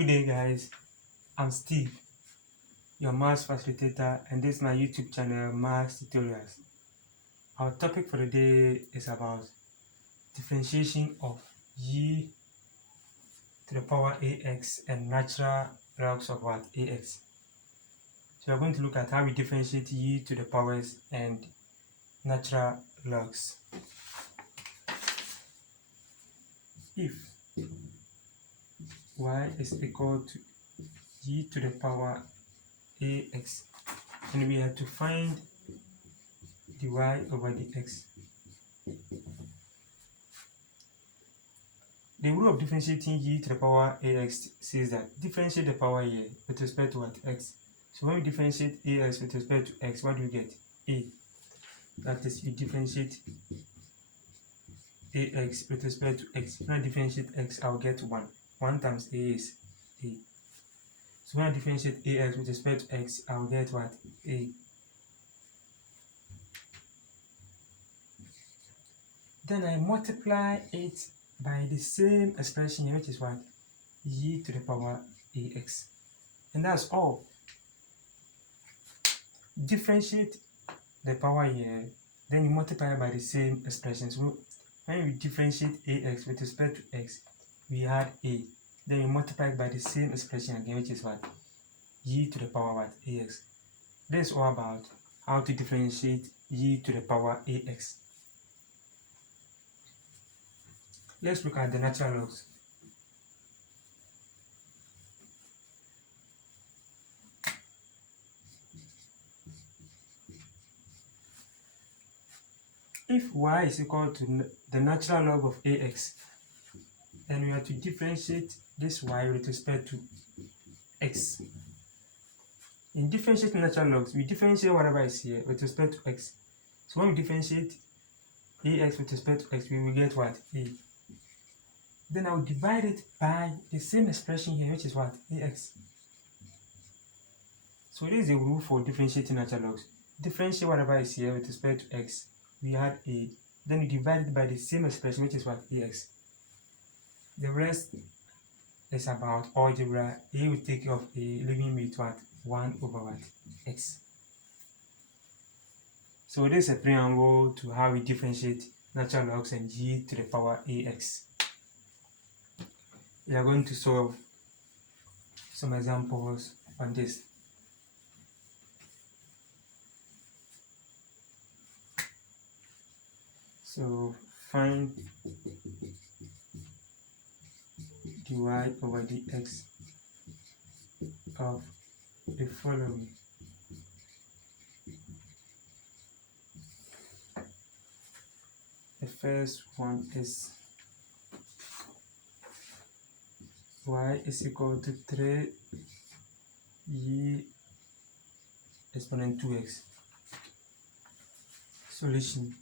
Good day, guys. I'm Steve, your maths facilitator, and this is my YouTube channel, Maths Tutorials. Our topic for the day is about differentiation of e to the power ax and natural logs of what? Ax. So we're going to look at how we differentiate e to the powers and natural logs. If y is equal to e to the power ax, and we have to find the y over the x. The rule of differentiating e to the power ax says that differentiate the power here with respect to what? X. So when we differentiate ax with respect to x, what do we get? A. That is, you differentiate ax with respect to x. When I differentiate x, I'll get 1. 1 times a is a. So when I differentiate ax with respect to x, I'll get what? A. Then I multiply it by the same expression here, which is what? E to the power ax. And that's all. Differentiate the power here, then you multiply by the same expression. So when we differentiate ax with respect to x, we add a. Then you multiply it by the same expression again, which is what? E to the power what? Ax. This is all about how to differentiate e to the power ax. Let's look at the natural logs. If y is equal to the natural log of ax, then we have to differentiate this y with respect to x. In differentiating natural logs, we differentiate whatever is here with respect to x. So when we differentiate ax with respect to x, we will get what? A. Then I'll divide it by the same expression here, which is what? Ax. So this is a rule for differentiating natural logs. Differentiate whatever is here with respect to x. We add a. Then we divide it by the same expression, which is what? Ax. The rest is about algebra. A will take care of a, leaving me with what? 1 over what? X. So this is a preamble to how we differentiate natural logs and e to the power ax. We are going to solve some examples on this. So find dy over dx of the following. The first one is y is equal to 3 e exponent 2x. Solution.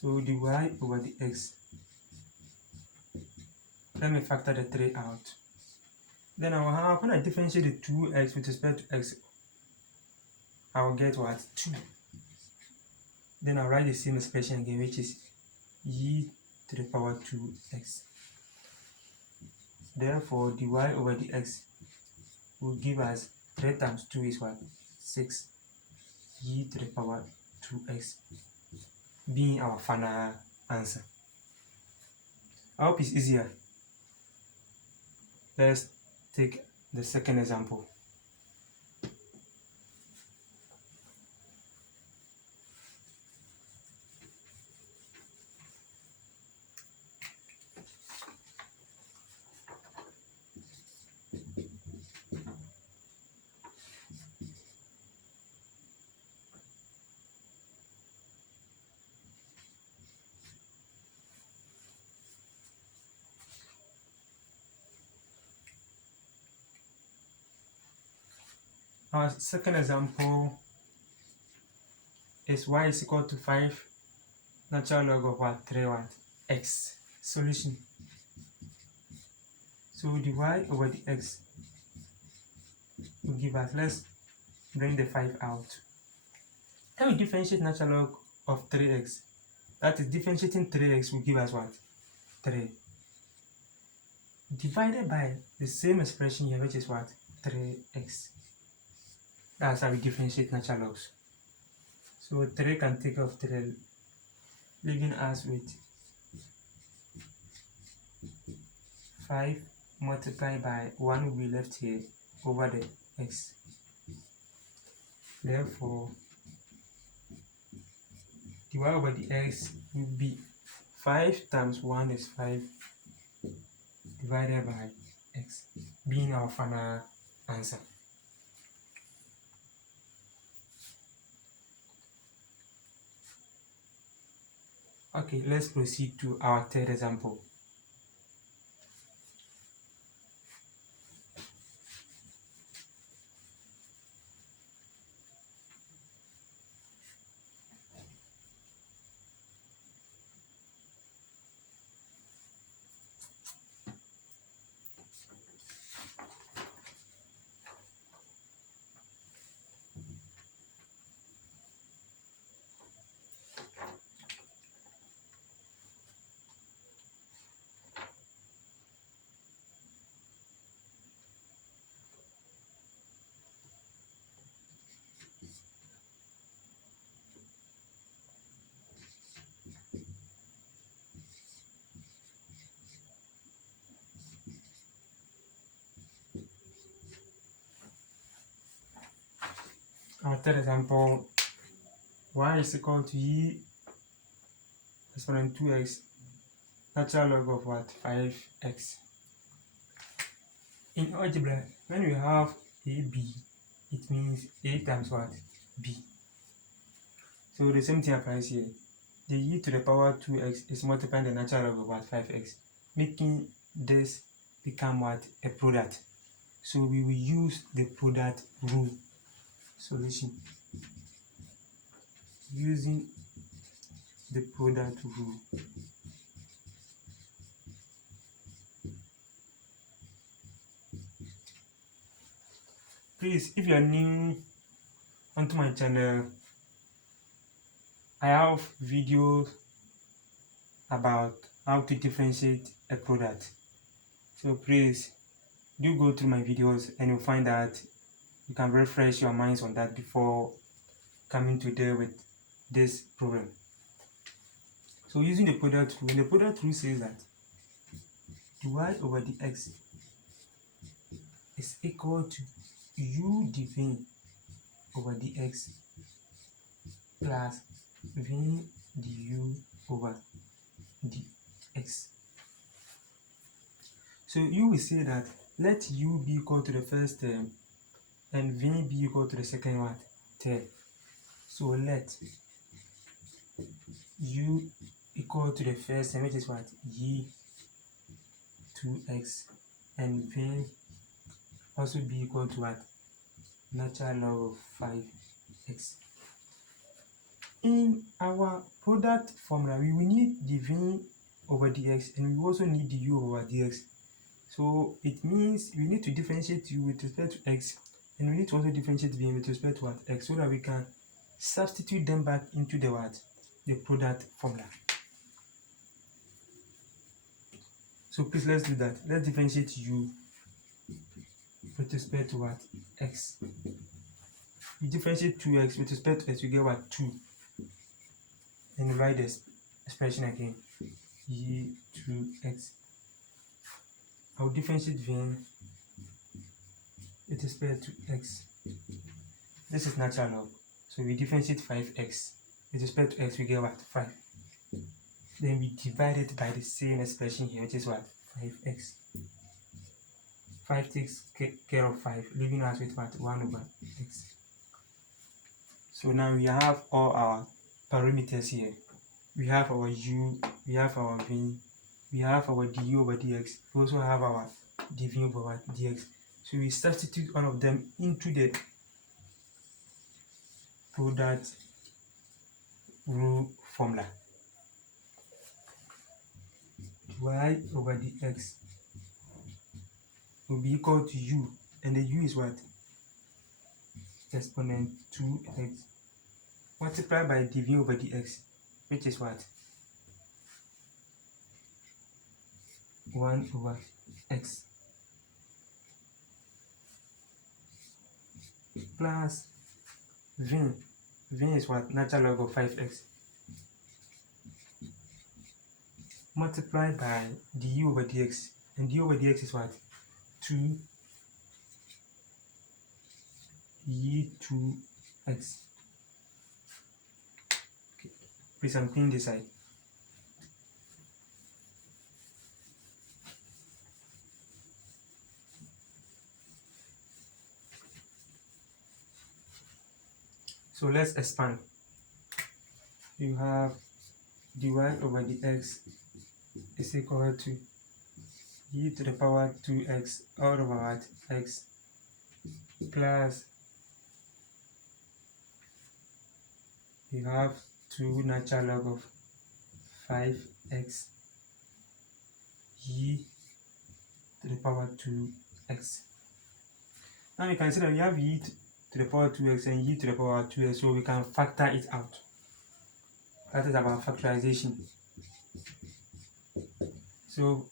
So dy over the x. Let me factor the 3 out. Then I will have, when I differentiate the 2x with respect to x, I will get what? 2. Then I'll write the same expression again, which is e to the power 2x. Therefore, dy over dx will give us 3 times 2 is what? 6. E to the power 2x being our final answer. I hope it's easier. Let's take the second example. Our second example is y is equal to 5 natural log of what? 3 what? X. Solution. So dy over the x will give us, let's bring the 5 out. Can we differentiate natural log of 3x? That is, differentiating 3x will give us what? 3. divided by the same expression here, which is what? 3x. That's how we differentiate natural logs. So 3 can take off 3, leaving us with 5 multiplied by 1 will be left here over the x. Therefore, the y over the x will be 5 times 1 is 5 divided by x, being our final answer. Okay, let's proceed to our third example. Our third example, y is equal to e exponent 2x, natural log of what? 5x. In algebra, when we have ab, it means a times what? B. So the same thing applies here. The e to the power 2x is multiplying the natural log of what? 5x, making this become what? A product. So we will use the product rule. Solution using the product rule. Please, if you are new onto my channel, I have videos about how to differentiate a product. So please do go through my videos and you'll find that you can refresh your minds on that before coming to deal with this problem. So using the product rule, the product rule says that y over the x is equal to u div over dx plus v du over dx. So you will say that let u be equal to the first term and v be equal to the second what? Term. So let u equal to the first term, which is what? e 2x, and v also be equal to what? Natural log of 5x. In our product formula, we will need the v over dx and we also need the u over dx. So it means we need to differentiate u with respect to x, and we need to also differentiate v with respect to what? X, so that we can substitute them back into the what? The product formula. So please let's do that. Let's differentiate u with respect to what? X. We differentiate 2x with respect to x, we get what? 2. And write this expression again. e 2x. I'll differentiate v with respect to x. This is natural log. So we differentiate 5x. With respect to x, we get what? 5. Then we divide it by the same expression here, which is what? 5x. 5 takes care of 5, leaving us with what? 1 over x. So now we have all our parameters here. We have our u, we have our v, we have our du over dx, we also have our dv over what? Dx. So we substitute all of them into the product rule formula. Y over dx will be equal to u, and the u is what? Exponent 2x multiplied by dv over dx, which is what? 1 over 5x plus v. V is what? Natural log of 5x multiplied by du over dx. And du over dx is what? 2 2x. Okay. Please, I'm cleaning this side. So let's expand. You have dy over dx is equal to e to the power 2x all over what? X plus you have 2 natural log of 5x e to the power 2x. Now you can see that we have e to the power 2x and e to the power 2x, so we can factor it out. That is about factorization. So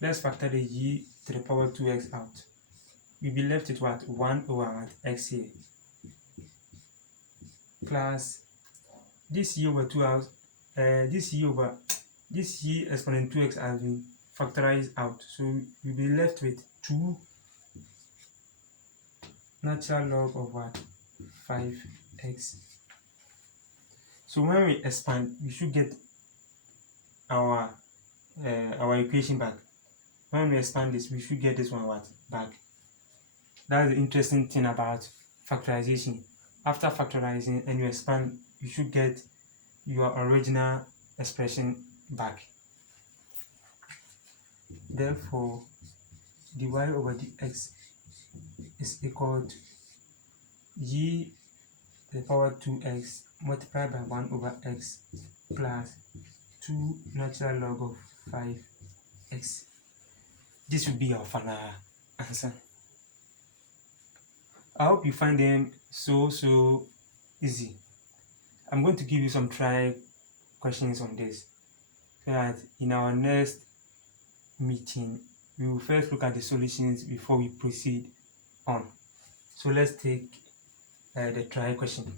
let's factor the e to the power 2x out. We'll be left with what? 1 over what? X here. Plus this e over 2 out, this e exponent 2x has been factorized out. So we'll be left with 2 natural log of what? 5x. So when we expand, we should get our equation back. When we expand this, we should get this one what? Back. That's the interesting thing about factorization. After factorizing and you expand, you should get your original expression back. Therefore, dy over dx is equal to e to the power 2x multiplied by 1 over x plus 2 natural log of 5x. This will be our final answer. I hope you find them so easy. I'm going to give you some try questions on this, so that in our next meeting we will first look at the solutions before we proceed on. So let's take the try question.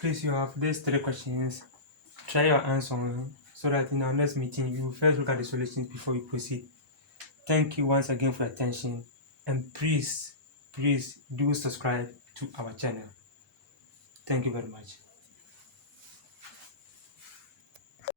Please, you have these 3 questions. Try your answer so that in our next meeting you will first look at the solutions before we proceed. Thank you once again for your attention, and please do subscribe to our channel. Thank you very much.